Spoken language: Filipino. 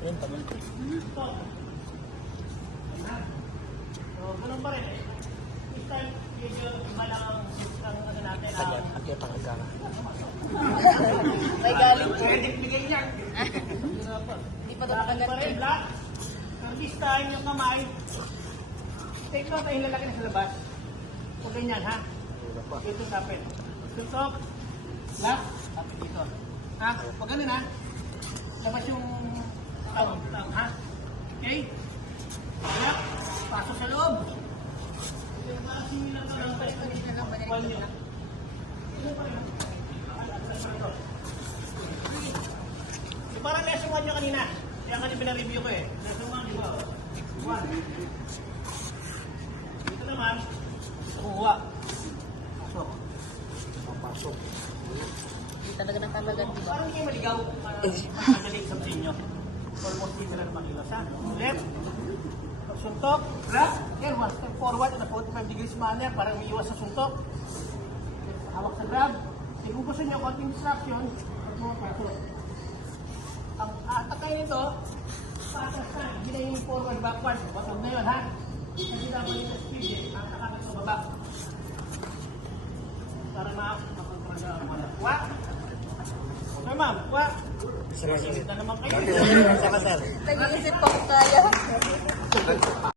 So, ganun pa rin eh. This time, medyo iba lang ang ano natin. Ang pangagara. May galing po. Pwede bigay niya. Hindi pa daw Lakad pa rin, makagat. black. And this time, yung kamay, take note na hilalaki na sa labas. Huwag ganyan, ha? Dito sapin. Tutok. Black. Sapin dito. Ha? Huwag ganun, ha? Labas yung tawag, ha? Okay? Black. Pasok sa loob. Yung parang similar na lang tayo. Wall nyo. Yung parang lesson 1 nyo kanina. Kaya kanina pinareview ko eh. Lesson 1, di ba? 1. Dito naman, kukuha. Pasok. Pasok. Hindi talaga nakalagan, di ba? Parang hindi kayo maligaw. Madali sa nyo. Almost hindi nila makilos ha. Left. Suntok. Left. Here, one step forward in a 45 degrees manner para umiiwas sa suntok. Hawak sa grab. Kung gusto nyo, konting distraction, pag pumapasok. Ang atakay nito, patas na. Hindi na yung forward, backward. Batog na yun, ha? Kasi dapat yung speed, eh. Ang atakay nito, baba. Para makakontrol na ang wala. Wa? Okay, ma'am. Wa? Sige na naman kayo. Nag-iisip pa ko kaya.